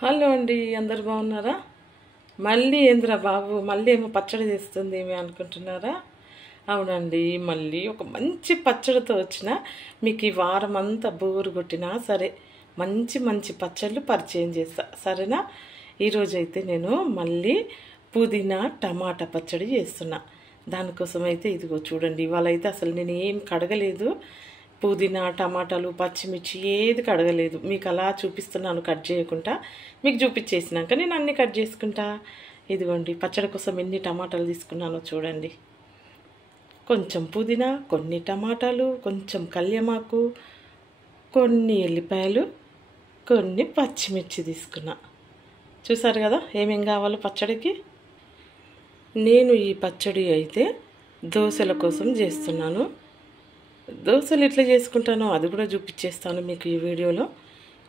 Hello అండి, అందరు బాగున్నారా? మళ్ళీ ఏంద్రా బాబు, మళ్ళీ ఏమో పచ్చడి చేస్తుంది ఏమి అనుకుంటున్నారా? అవునండి, మళ్ళీ ఒక మంచి పచ్చడితో వచ్చిన మీకు ఈ వారం అంతా బోరు కొట్టినా సరే మంచి మంచి పచ్చళ్ళు పరిచయం చేస్తా, సరేనా? ఈరోజైతే నేను మళ్ళీ పుదీనా టమాటా పచ్చడి చేస్తున్నా. దానికోసం అయితే ఇదిగో చూడండి, ఇవాళ అయితే అసలు నేను ఏం కడగలేదు. పుదీనా టమాటాలు పచ్చిమిర్చి ఏది కడగలేదు, మీకు అలా చూపిస్తున్నాను కట్ చేయకుండా. మీకు చూపించేసినాక నేను అన్నీ కట్ చేసుకుంటా. ఇదిగోండి పచ్చడి కోసం ఎన్ని టమాటాలు తీసుకున్నానో చూడండి. కొంచెం పుదీనా, కొన్ని టమాటాలు, కొంచెం కల్యమాకు, కొన్ని ఎల్లిపాయలు, కొన్ని పచ్చిమిర్చి తీసుకున్నా. చూసారు కదా ఏమేం కావాలో పచ్చడికి. నేను ఈ పచ్చడి అయితే దోశల కోసం చేస్తున్నాను. దోశలు ఎట్లా చేసుకుంటానో అది కూడా చూపించేస్తాను మీకు ఈ వీడియోలో.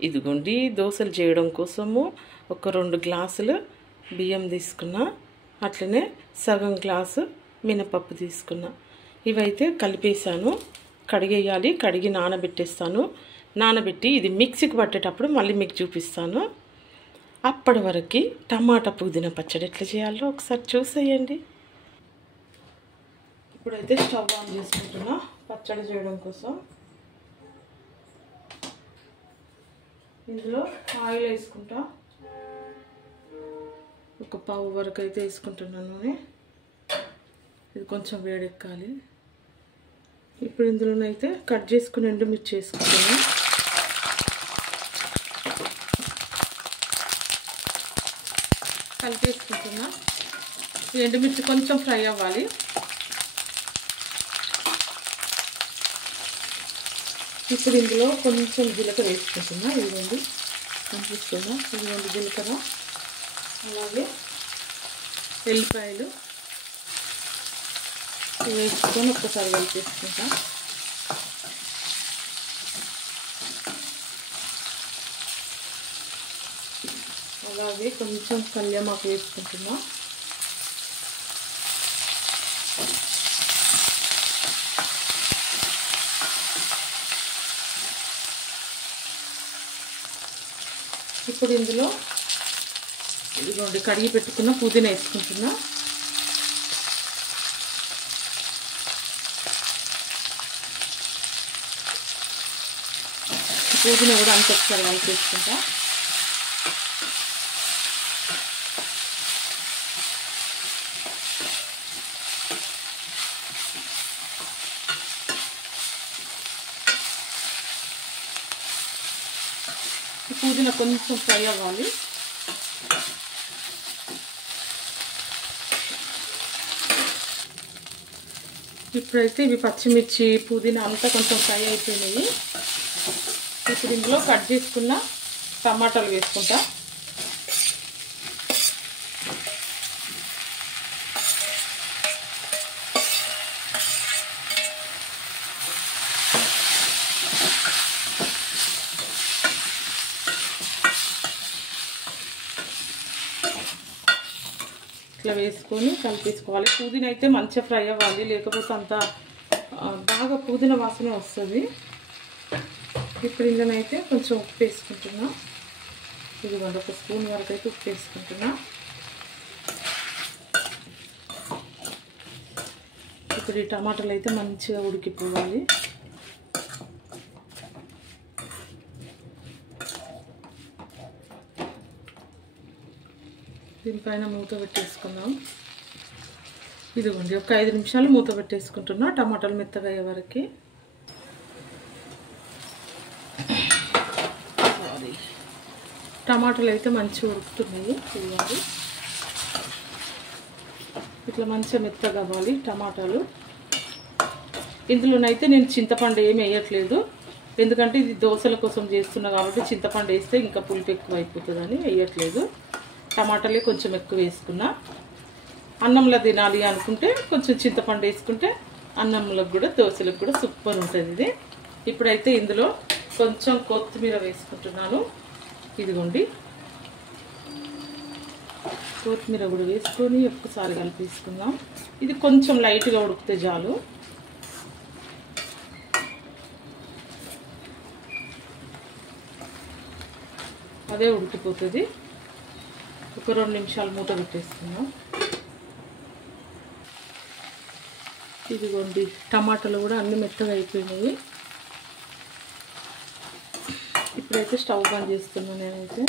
ఇదిగోండి దోశలు చేయడం కోసము ఒక 2 గ్లాసులు బియ్యం తీసుకున్నా, అట్లనే సగం గ్లాసు మినపప్పు తీసుకున్నా. ఇవైతే కలిపేసాను, కడిగేయాలి. కడిగి నానబెట్టేస్తాను. నానబెట్టి ఇది మిక్సీకి పట్టేటప్పుడు మళ్ళీ మీకు చూపిస్తాను. అప్పటి వరకు టమాటా పుదీనా పచ్చడి ఎట్లా చేయాలో ఒకసారి చూసేయండి. ఇప్పుడైతే స్టవ్ ఆన్ చేసుకుంటున్నా పచ్చడి చేయడం కోసం. ఇందులో ఆయిల్ వేసుకుంటా, ఒక పావు వరకు అయితే వేసుకుంటున్నాను నూనె. ఇది కొంచెం వేడెక్కాలి. ఇప్పుడు ఇందులోనైతే కట్ చేసుకుని ఎండుమిర్చి వేసుకుంటున్నా. కలిపేసుకుంటున్నా. ఎండుమిర్చి కొంచెం ఫ్రై అవ్వాలి. ఇప్పుడు ఇందులో కొంచెం జీలకర్ర వేసుకుంటున్నా. ఇదిగోండి కనిపిస్తుందా? ఇదిగోండి జీలకర్ర, అలాగే ఎల్లిపాయలు వేసుకొని ఒక్కసారి కలిపేసుకుంటా. అలాగే కొంచెం కల్యమాకు వేసుకుంటున్నా. ఇప్పుడు ఇందులో ఇదిగోండి కడిగి పెట్టుకున్న పుదీనా వేసుకుంటున్నా. పుదీనా కూడా అంత ఒకసారి కలిపేసుకుంటా. పుదీనా కొంచెం ఫ్రై అవ్వాలి. ఇప్పుడైతే ఇవి పచ్చిమిర్చి పుదీనా అంతా కొంచెం ఫ్రై అయిపోయినాయి. ఇప్పుడు ఇందులో కట్ చేసుకున్న టమాటాలు వేసుకుంటా. ఇట్లా వేసుకొని కలిపేసుకోవాలి. పుదీనా అయితే మంచిగా ఫ్రై అవ్వాలి, లేకపోతే అంత బాగా పుదీనా వాసన వస్తుంది. ఇప్పుడు ఇందులోనైతే కొంచెం ఉప్పు వేసుకుంటున్నా. ఇదిగోండి ఒక స్పూన్ వరకు అయితే ఉప్పు వేసుకుంటున్నా. ఇప్పుడు ఈ టమాటాలు అయితే మంచిగా ఉడికిపోవాలి. దీనిపైన మూత పెట్టేసుకుందాం. ఇదిగోండి ఒక 5 నిమిషాలు మూత పెట్టేసుకుంటున్నా టమాటాలు మెత్తగా అయ్యే వరకు. టమాటాలు అయితే మంచిగా ఉడుకుతున్నాయి. ఇదిగోండి ఇట్లా మంచిగా మెత్తగా అవ్వాలి టమాటాలు. ఇందులోనైతే నేను చింతపండు ఏమి వేయట్లేదు, ఎందుకంటే ఇది దోశల కోసం చేస్తున్నా కాబట్టి చింతపండు వేస్తే ఇంకా పులుపు ఎక్కువ అయిపోతుందని వేయట్లేదు. టమాటాలే కొంచెం ఎక్కువ వేసుకున్నా. అన్నంలో తినాలి అనుకుంటే కొంచెం చింతపండు వేసుకుంటే అన్నంలోకి కూడా దోశలకు కూడా సూపర్ ఉంటుంది ఇది. ఇప్పుడైతే ఇందులో కొంచెం కొత్తిమీర వేసుకుంటున్నాను. ఇదిగోండి కొత్తిమీర కూడా వేసుకొని ఒక్కసారి కలిపేసుకుందాం. ఇది కొంచెం లైట్గా ఉడికితే చాలు. అదే ఉడికిపోతుంది. ఒక 2 నిమిషాలు మూత పెట్టేసుకుందాం. ఇదిగోండి టమాటాలు కూడా అన్ని మెత్తగా అయిపోయినాయి. ఇప్పుడైతే స్టవ్ బంద్ చేస్తున్నాను నేనైతే.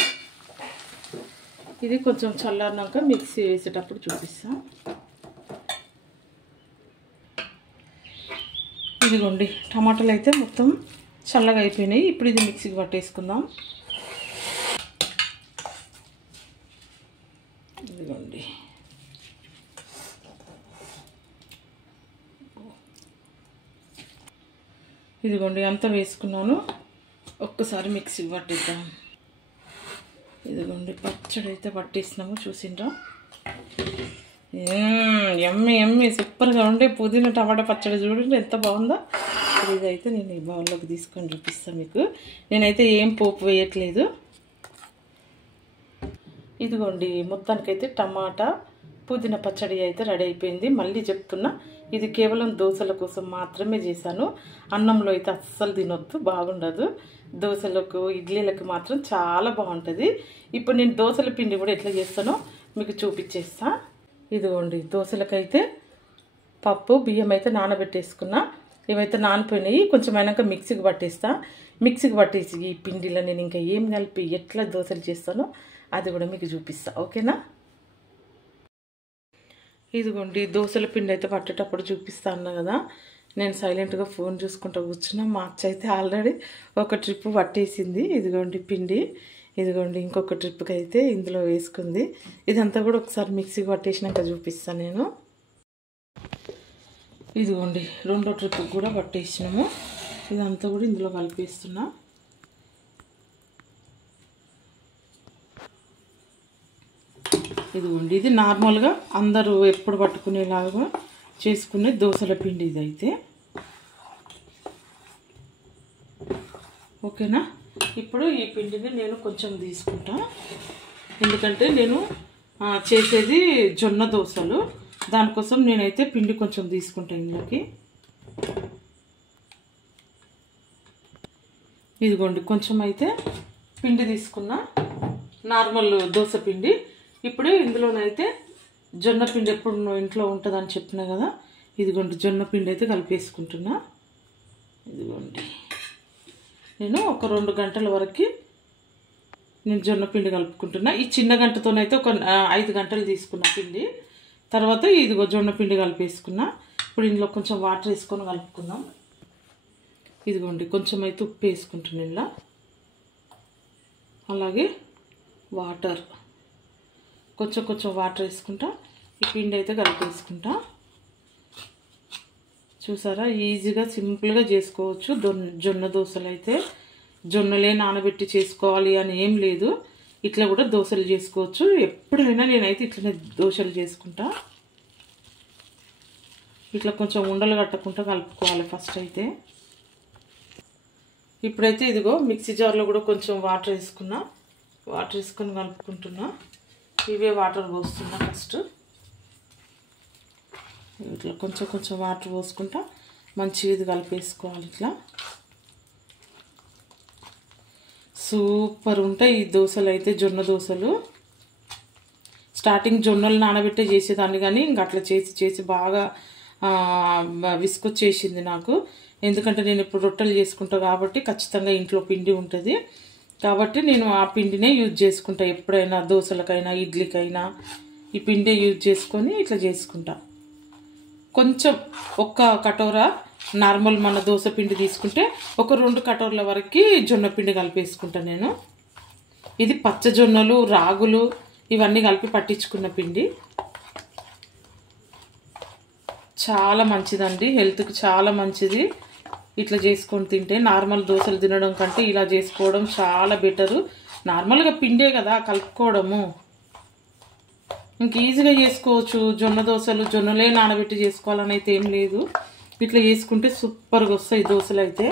ఇది కొంచెం చల్లారినాక మిక్సీ వేసేటప్పుడు చూపిస్తాను. ఇదిగోండి టమాటాలు అయితే మొత్తం చల్లగా అయిపోయినాయి. ఇప్పుడు ఇది మిక్సీకి పట్టేసుకుందాం. ఇదిగోండి ఇదిగోండి అంతా వేసుకున్నాను. ఒక్కసారి మిక్సీకి పట్టిద్దాం. ఇదిగోండి పచ్చడి అయితే పట్టేసినాము, చూసిండ్రా? ఎమ్మి ఎమ్మి సూపర్గా ఉండే పుదీనా టమాటా పచ్చడి చూడండి ఎంత బాగుందో. ఇదైతే నేను ఈ బౌల్లోకి తీసుకొని చూపిస్తాను మీకు. నేనైతే ఏం పోపు వేయట్లేదు. ఇదిగోండి మొత్తానికైతే టమాటా పుదీనా పచ్చడి అయితే రెడీ అయిపోయింది. మళ్ళీ చెప్తున్నా, ఇది కేవలం దోశల కోసం మాత్రమే చేశాను. అన్నంలో అయితే అస్సలు తినొద్దు, బాగుండదు. దోశలకు ఇడ్లీలకు మాత్రం చాలా బాగుంటుంది. ఇప్పుడు నేను దోశల పిండి కూడా ఎట్లా చేస్తానో మీకు చూపించేస్తా. ఇదిగోండి దోశలకైతే పప్పు బియ్యం అయితే నానబెట్టేసుకున్నా. ఇవైతే నానిపోయినాయి. కొంచెం అయినాక మిక్సీకి పట్టేస్తా. మిక్సీకి పట్టేసి ఈ పిండిలో నేను ఇంకా ఏం కలిపి ఎట్లా దోశలు చేస్తానో అది కూడా మీకు చూపిస్తా, ఓకేనా? ఇదిగోండి దోశల పిండి అయితే పట్టేటప్పుడు చూపిస్తా అన్నా కదా. నేను సైలెంట్గా ఫోన్ చూసుకుంటూ కూర్చున్నా. మా అచ్చ అయితే ఆల్రెడీ ఒక ట్రిప్ పట్టేసింది. ఇదిగోండి పిండి, ఇదిగోండి ఇంకొక ట్రిప్కి అయితే ఇందులో వేసుకుంది. ఇదంతా కూడా ఒకసారి మిక్సీకి పట్టేసినాక చూపిస్తాను నేను. ఇదిగోండి రెండో ట్రిప్కి కూడా పట్టేసినాము. ఇదంతా కూడా ఇందులో కలిపేస్తున్నా. ఇదిగోండి ఇది నార్మల్గా అందరూ ఎప్పుడు పట్టుకునేలాగా చేసుకునే దోశల పిండి ఇదైతే, ఓకేనా? ఇప్పుడు ఈ పిండిని నేను కొంచెం తీసుకుంటా. ఎందుకంటే నేను చేసేది జొన్న దోశలు, దానికోసం నేనైతే పిండి కొంచెం తీసుకుంటాను ఇందులోకి. ఇదిగోండి కొంచెం అయితే పిండి తీసుకున్నా, నార్మల్ దోశ పిండి. ఇప్పుడు ఇందులోనైతే జొన్న పిండి ఎప్పుడు ఇంట్లో ఉంటుందని చెప్పినా కదా. ఇదిగోండి జొన్న పిండి అయితే కలిపేసుకుంటున్నా. ఇదిగోండి నేను ఒక 2 గంటల వరకు నేను జొన్న పిండి కలుపుకుంటున్నా. ఈ చిన్న గంటతోనైతే ఒక 5 గంటలు తీసుకున్న పిండి. తర్వాత ఇదిగో జొన్న పిండి కలిపేసుకున్నా. ఇప్పుడు ఇందులో కొంచెం వాటర్ వేసుకొని కలుపుకుందాం. ఇదిగోండి కొంచెం అయితే ఉప్పు వేసుకుంటున్నా ఇలా, అలాగే వాటర్ కొంచెం కొంచెం వాటర్ వేసుకుంటా ఈ పిండి అయితే కలిపేసుకుంటా. చూసారా ఈజీగా సింపుల్గా చేసుకోవచ్చు జొన్న దోశలు అయితే. జొన్నలే నానబెట్టి చేసుకోవాలి అని ఏం లేదు, ఇట్లా కూడా దోశలు చేసుకోవచ్చు. ఎప్పుడైనా నేనైతే ఇట్లనే దోశలు చేసుకుంటా. ఇట్లా కొంచెం ఉండలు కట్టకుండా కలుపుకోవాలి ఫస్ట్ అయితే. ఇప్పుడైతే ఇదిగో మిక్సీ జార్లో కూడా కొంచెం వాటర్ వేసుకున్నా. వాటర్ వేసుకొని కలుపుకుంటున్నా. ఇవే వాటర్ పోస్తున్నా ఫస్ట్. ఇట్లా కొంచెం కొంచెం వాటర్ పోసుకుంటా మంచిగా ఇది కలిపేసుకోవాలి ఇట్లా. సూపర్ ఉంటాయి ఈ దోశలు అయితే, జొన్న దోశలు. స్టార్టింగ్ జొన్నలు నానబెట్టే చేసేదాన్ని, కానీ ఇంక అట్లా చేసి చేసి బాగా విసుకొచ్చేసింది నాకు. ఎందుకంటే నేను ఇప్పుడు రొట్టెలు చేసుకుంటా కాబట్టి ఖచ్చితంగా ఇంట్లో పిండి ఉంటుంది కాబట్టి నేను ఆ పిండినే యూజ్ చేసుకుంటా. ఎప్పుడైనా దోశలకైనా ఇడ్లీకైనా ఈ పిండే యూజ్ చేసుకొని ఇట్లా చేసుకుంటా. కొంచెం ఒక్క కటోరా నార్మల్ మన దోశ పిండి తీసుకుంటే ఒక 2 కటోర్ల వరకు జొన్న పిండి కలిపేసుకుంటా నేను. ఇది పచ్చజొన్నలు రాగులు ఇవన్నీ కలిపి పట్టించుకున్న పిండి. చాలా మంచిదండి, హెల్త్కి చాలా మంచిది. ఇట్లా చేసుకొని తింటే నార్మల్ దోశలు తినడం కంటే ఇలా చేసుకోవడం చాలా బెటరు. నార్మల్గా పిండే కదా కలుపుకోవడము, ఇంక ఈజీగా చేసుకోవచ్చు. జొన్న దోశలు జొన్నలే నానబెట్టి చేసుకోవాలని అయితే ఏం లేదు. ఇట్లా చేసుకుంటే సూపర్గా వస్తాయి దోశలు అయితే.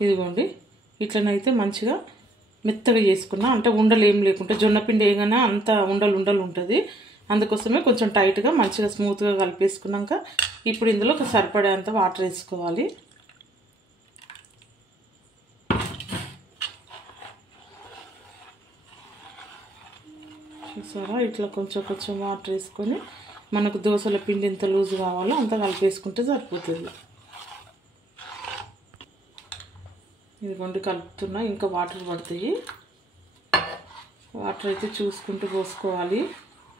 ఇదిగోండి ఇట్లనైతే మంచిగా మెత్తగా చేసుకున్నా, అంటే ఉండలు ఏం లేకుంటే జొన్న పిండి వేయగానే అంత ఉండలు ఉండలు ఉంటుంది. అందుకోసమే కొంచెం టైట్గా మంచిగా స్మూత్గా కలిపేసుకున్నాక ఇప్పుడు ఇందులో ఒక సరిపడేంత వాటర్ వేసుకోవాలి. చూసారా, ఇట్లా కొంచెం కొంచెం వాటర్ వేసుకొని మనకు దోశల పిండి ఎంత లూజ్ కావాలో అంత కలిపేసుకుంటే సరిపోతుంది. ఇదిగోండి కలుపుతున్నా, ఇంకా వాటర్ పడతాయి. వాటర్ అయితే చూసుకుంటూ పోసుకోవాలి,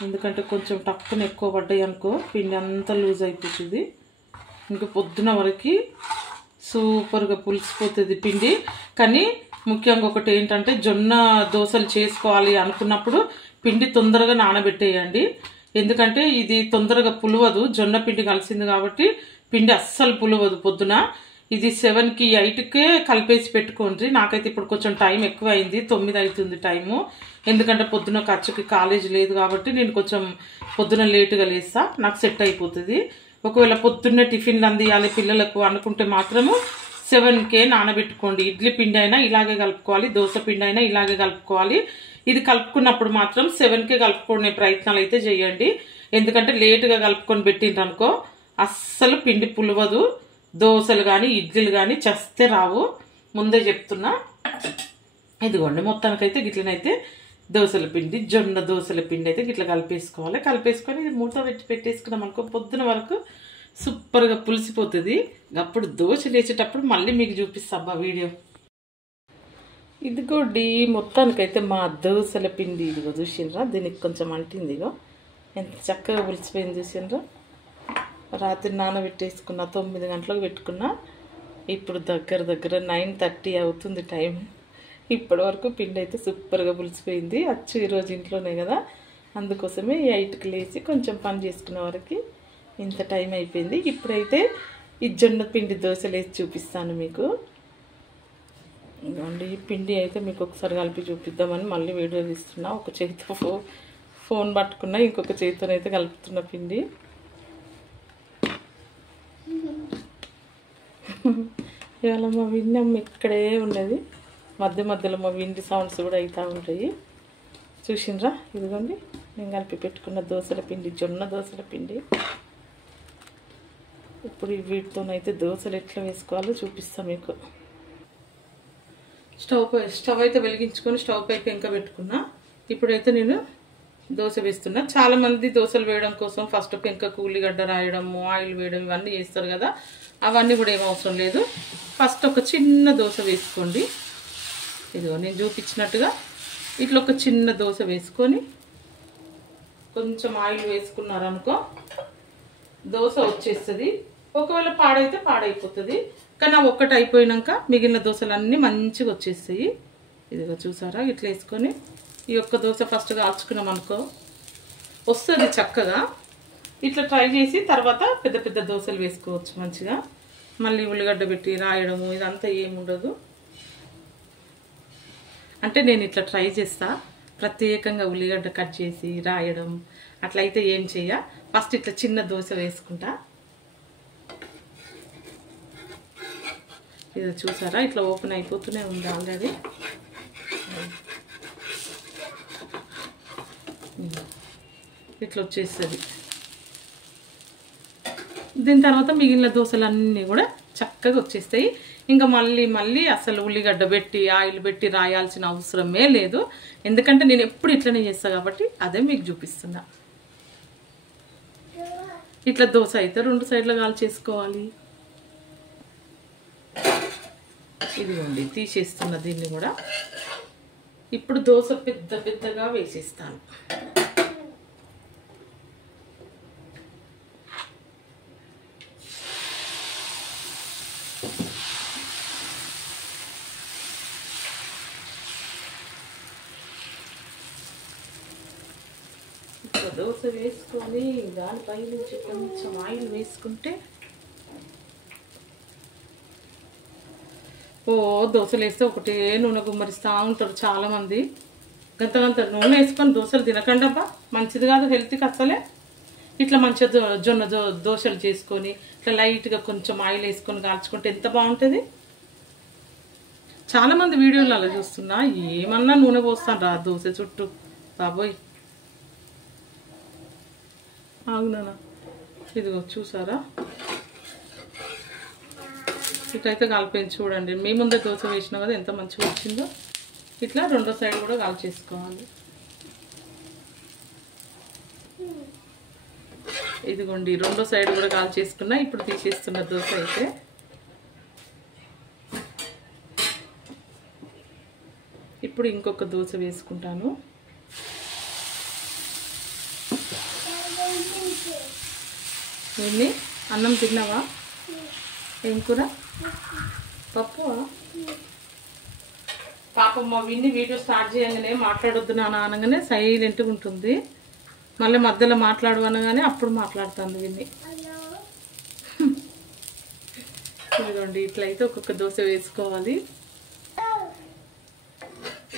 ఎందుకంటే కొంచెం టక్కున ఎక్కువ పడ్డాయి అనుకో పిండి అంతా లూజ్ అయిపోతుంది. ఇంకా పొద్దున వరకు సూపర్గా పులిసిపోతుంది పిండి. కానీ ముఖ్యంగా ఒకటి ఏంటంటే జొన్న దోశలు చేసుకోవాలి అనుకున్నప్పుడు పిండి తొందరగా నానబెట్టేయండి, ఎందుకంటే ఇది తొందరగా పులవదు. జొన్న పిండి కలిసింది కాబట్టి పిండి అస్సలు పులవదు. పొద్దున ఇది 7కి 8కే కలిపేసి పెట్టుకోండి. నాకైతే ఇప్పుడు కొంచెం టైం ఎక్కువ అయింది, 9 అవుతుంది టైము, ఎందుకంటే పొద్దున ఖర్చుకి కాలేజ్ లేదు కాబట్టి నేను కొంచెం పొద్దున లేటుగా లేస్తా, నాకు సెట్ అయిపోతుంది. ఒకవేళ పొద్దున్నే టిఫిన్లు అందియాలి పిల్లలకు అనుకుంటే మాత్రము 7కే నానబెట్టుకోండి. ఇడ్లీ పిండి అయినా ఇలాగే కలుపుకోవాలి, దోశ పిండి అయినా ఇలాగే కలుపుకోవాలి. ఇది కలుపుకున్నప్పుడు మాత్రం 7కే కలుపుకునే ప్రయత్నాలు అయితే చేయండి, ఎందుకంటే లేటుగా కలుపుకొని పెట్టిండ్రు అనుకో అస్సలు పిండి పులవదు. దోశలు కానీ ఇడ్లీలు కానీ చస్తే రావు, ముందే చెప్తున్నా. ఇదిగోండి మొత్తానికైతే గిట్లనైతే దోశల పిండి, జొన్న దోశల పిండి అయితే గిట్లా కలిపేసుకోవాలి. కలిపేసుకొని ఇది మూత పెట్టి పెట్టేసుకున్నాం అనుకో పొద్దున వరకు సూపర్గా పులిసిపోతుంది. అప్పుడు దోశ లేచేటప్పుడు మళ్ళీ మీకు చూపిస్తా వీడియో. ఇదిగోండి మొత్తానికైతే మా దోశల పిండి ఇదిగో చూసిండ్రా, దీనికి కొంచెం అంటింది, ఇగో ఎంత చక్కగా పులిసిపోయింది చూసిండ్రా. రాత్రి నానబెట్టేసుకున్నా, 9 గంటలకు పెట్టుకున్నా, ఇప్పుడు దగ్గర 9:30 అవుతుంది టైం. ఇప్పటి వరకు పిండి అయితే సూపర్గా పులిసిపోయింది. అచ్చు ఈరోజు ఇంట్లోనే కదా, అందుకోసమే 8కి లేచి కొంచెం పని చేసుకునే వరకు ఇంత టైం అయిపోయింది. ఇప్పుడైతే ఈ జొన్న పిండి దోశలు వేసి చూపిస్తాను మీకు. ఇదిగోండి ఈ పిండి అయితే మీకు ఒకసారి కలిపి చూపిద్దామని మళ్ళీ వీడియో తీస్తున్నా. ఒక చేతితో ఫోన్ పట్టుకున్నా, ఇంకొక చేతితోనైతే కలుపుతున్న పిండి. ఇవాళ మా విన్నమ్మ ఇక్కడే ఉన్నది, మధ్య మధ్యలో మా విండి సౌండ్స్ కూడా అవుతూ ఉంటాయి. చూసిండ్రా, ఇదిగోండి నేను కలిపి పెట్టుకున్న దోశల పిండి, జొన్న దోశల పిండి. ఇప్పుడు వీటితోనైతే దోశలు ఎట్లా వేసుకోవాలో చూపిస్తాను మీకు. స్టవ్ అయితే వెలిగించుకొని స్టవ్ పైకి ఇంకా పెట్టుకున్నా. ఇప్పుడైతే నేను దోశ వేస్తున్నా. చాలామంది దోశలు వేయడం కోసం ఫస్ట్ పెంకకు ఉల్లిగడ్డ రాయడము, ఆయిల్ వేయడం ఇవన్నీ చేస్తారు కదా, అవన్నీ కూడా ఏం అవసరం లేదు. ఫస్ట్ ఒక చిన్న దోశ వేసుకోండి. ఇదిగో నేను చూపించినట్టుగా ఇట్లా ఒక చిన్న దోశ వేసుకొని కొంచెం ఆయిల్ వేసుకున్నారనుకో దోశ వచ్చేస్తుంది. ఒకవేళ పాడైతే పాడైపోతుంది, కానీ ఆ ఒక్కటి అయిపోయినాక మిగిలిన దోశలన్నీ మంచిగా వచ్చేస్తాయి. ఇదిగో చూసారా, ఇట్లా వేసుకొని ఈ ఒక్క దోశ ఫస్ట్ కాల్చుకున్నాం అనుకో వస్తుంది చక్కగా. ఇట్లా ట్రై చేసి తర్వాత పెద్ద పెద్ద దోశలు వేసుకోవచ్చు మంచిగా. మళ్ళీ ఉల్లిగడ్డ పెట్టి రాయడము ఇదంతా ఏముండదు. అంటే నేను ఇట్లా ట్రై చేస్తా, ప్రత్యేకంగా ఉల్లిగడ్డ కట్ చేసి రాయడం అట్లయితే ఏం చెయ్య. ఫస్ట్ ఇట్లా చిన్న దోశ వేసుకుంటా. ఇది చూసారా, ఇట్లా ఓపెన్ అయిపోతూనే ఉంది ఆల్రెడీ. ఇట్లా వచ్చేస్తుంది. దీని తర్వాత మిగిలిన దోశలన్నీ కూడా చక్కగా వచ్చేస్తాయి. ఇంకా మళ్ళీ అసలు ఉల్లిగడ్డ పెట్టి ఆయిల్ పెట్టి రాయాల్సిన అవసరమే లేదు, ఎందుకంటే నేను ఎప్పుడు ఇట్లనే చేస్తాను కాబట్టి అదే మీకు చూపిస్తున్నా. ఇట్లా దోశ అయితే 2 సైడ్లు కాల్చేసుకోవాలి. ఇదిగోండి తీసేస్తున్నా దీన్ని కూడా. ఇప్పుడు దోశ పెద్దగా వేసేస్తాను. దోశ వేసుకొని దానిపై నుంచి కొంచెం ఆయిల్ వేసుకుంటే దోశలు వేస్తే ఒకటే నూనె గుమ్మరిస్తూ ఉంటారు చాలామంది. గంత నూనె వేసుకొని దోశలు తినకండి అబ్బా, మంచిది కాదు హెల్త్కి అసలే. ఇట్లా మంచిగా జొన్న దోశలు చేసుకొని ఇట్లా లైట్గా కొంచెం ఆయిల్ వేసుకొని కాల్చుకుంటే ఎంత బాగుంటుంది. చాలామంది వీడియోలు అలా చూస్తున్నా, ఏమన్నా నూనె పోస్తాను రా దోశ చుట్టూ, బాబోయ్ అవునా. ఇదిగో చూసారా, ఇట్లయితే కాలిపోయింది చూడండి. మీ ముందే దోశ వేసినా కదా ఎంత మంచిగా వచ్చిందో. ఇట్లా రెండో సైడ్ కూడా కాల్చేసుకోవాలి. ఇదిగోండి రెండో సైడ్ కూడా కాల్ చేసుకున్నా. ఇప్పుడు తీసేస్తున్న దోశ అయితే ఇప్పుడు ఇంకొక దోశ వేసుకుంటాను. ఏంటి అన్నం తిన్నావా? ఏం కూర? పప్పు. పాపం మా విన్ని వీడియో స్టార్ట్ చేయగానే మాట్లాడొద్దు నాన్న అనగానే సైలెంట్గా ఉంటుంది. మళ్ళీ మధ్యలో మాట్లాడు అనగానే అప్పుడు మాట్లాడుతుంది విన్ని. ఇదిగోండి ఇట్లయితే ఒక్కొక్క దోశ వేసుకోవాలి.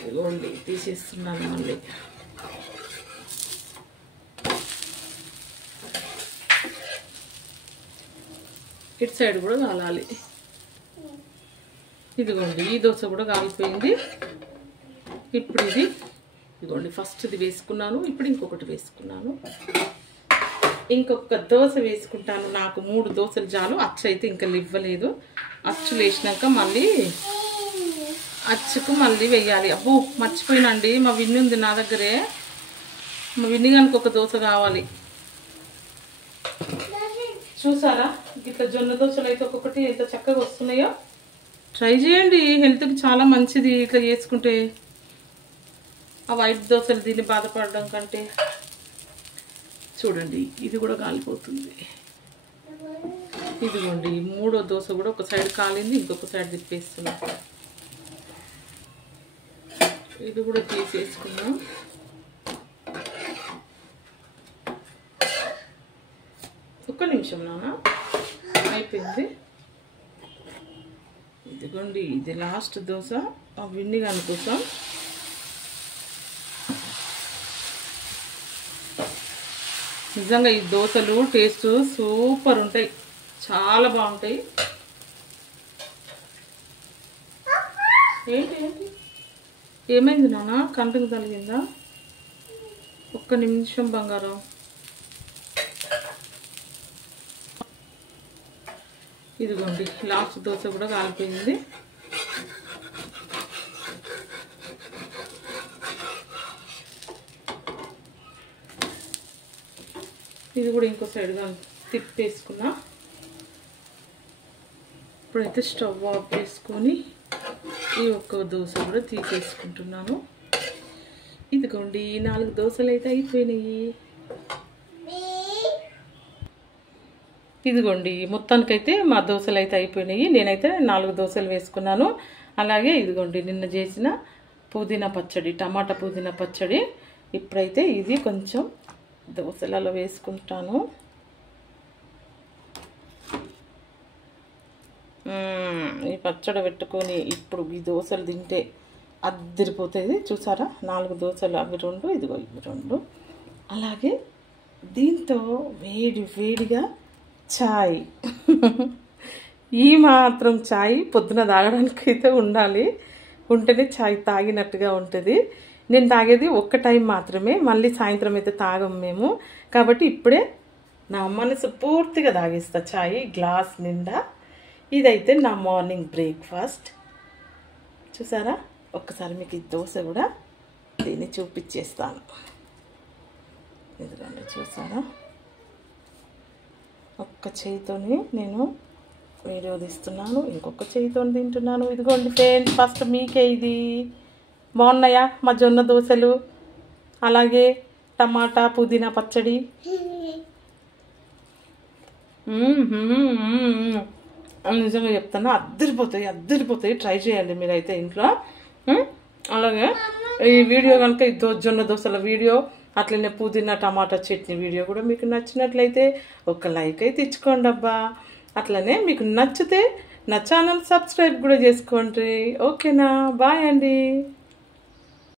ఇదిగోండి తీసేస్తున్నాను. మళ్ళీ ఇటు సైడ్ కూడా కాలాలి. ఇదిగోండి ఈ దోశ కూడా కాలిపోయింది. ఇప్పుడు ఇదిగోండి ఫస్ట్ ఇది వేసుకున్నాను. ఇప్పుడు ఇంకొకటి వేసుకున్నాను. ఇంకొక దోశ వేసుకుంటాను. నాకు 3 దోశలు చాలు. అచ్చు అయితే ఇంకా ఇవ్వలేదు. అచ్చులు వేసినాక మళ్ళీ అచ్చుకు మళ్ళీ వేయాలి. అబ్బో మర్చిపోయినండి, మా విన్ని ఉంది నా దగ్గరే. మా విన్ని కనుక ఒక దోశ కావాలి. చూసారా ఇట్లా జొన్న దోశలు అయితే ఒక్కొక్కటి ఎంత చక్కగా వస్తున్నాయో. ట్రై చేయండి, హెల్త్కి చాలా మంచిది ఇట్లా చేసుకుంటే. ఆ వైట్ దోశలు దీన్ని బాధపడడం కంటే. చూడండి ఇది కూడా కాలిపోతుంది. ఇదిగోండి 3వ దోశ కూడా ఒక సైడ్ కాలింది, ఇంకొక సైడ్ తిప్పేస్తున్నాం. ఇది కూడా తీసేసుకున్నాం. ఒక్క నిమిషం నాన్న, అయిపోయింది. ఇదిగోండి ఇది లాస్ట్ దోశ ఆ విన్ని గాని కోసం. నిజంగా ఈ దోశలు టేస్ట్ సూపర్ ఉంటాయి, చాలా బాగుంటాయి. ఏంటి ఏంటి ఏమైంది నాన్న? కంటికి తగిలిందా? ఒక్క నిమిషం బంగారం. ఇదిగోండి లాస్ట్ దోశ కూడా కాలిపోయింది. ఇది కూడా ఇంకో సైడ్గా తిప్పేసుకున్నా. ఇప్పుడైతే స్టవ్ ఆఫ్ చేసుకొని ఈ ఒక్క దోశ కూడా తీసేసుకుంటున్నాను. ఇదిగోండి 4 దోశలు అయితే అయిపోయినాయి. ఇదిగోండి మొత్తానికైతే మా దోశలు అయితే అయిపోయినాయి. నేనైతే 4 దోశలు వేసుకున్నాను. అలాగే ఇదిగోండి నిన్న చేసిన పుదీనా పచ్చడి, టమాటా పుదీనా పచ్చడి. ఇప్పుడైతే ఇది కొంచెం దోశలలో వేసుకుంటాను. ఈ పచ్చడి పెట్టుకొని ఇప్పుడు ఈ దోశలు తింటే అద్దరిపోతుంది. చూసారా 4 దోశలు, అవి 2, ఇదిగో ఇవి 2. అలాగే దీంతో వేడి వేడిగా చాయ్. ఈ మాత్రం చాయ్ పొద్దున తాగడానికి అయితే ఉండాలి. ఉంటేనే చాయ్ తాగినట్టుగా ఉంటుంది. నేను తాగేది ఒక్క టైం మాత్రమే, మళ్ళీ సాయంత్రం అయితే తాగం మేము. కాబట్టి ఇప్పుడే నా మనసు పూర్తిగా తాగేస్తా చాయ్ గ్లాస్ నిండా. ఇదైతే నా మార్నింగ్ బ్రేక్ఫాస్ట్. చూసారా ఒక్కసారి మీకు ఈ దోశ కూడా దీన్ని చూపించేస్తాను. ఎందుకంటే చూసారా ఒక్క చేయితోని నేను వీడియో తీస్తున్నాను, ఇంకొక చేయితో తింటున్నాను. ఇదిగోండి ఫ్రెండ్స్ ఫస్ట్ మీకే ఇది. బాగున్నాయా మా జొన్న దోశలు? అలాగే టమాటా పుదీనా పచ్చడి. నిజంగా చెప్తాను, అద్దరిపోతాయి. ట్రై చేయండి మీరైతే ఇంట్లో. అలాగే ఈ వీడియో కనుక ఈ జొన్న దోశల వీడియో, అట్లనే పుదీనా టమాటా చట్నీ వీడియో కూడా మీకు నచ్చినట్లయితే ఒక లైక్ అయితే ఇచ్చుకోండి అబ్బా. అట్లనే మీకు నచ్చితే నా ఛానల్ సబ్స్క్రైబ్ కూడా చేసుకోండి. ఓకేనా? బాయ్ అండి.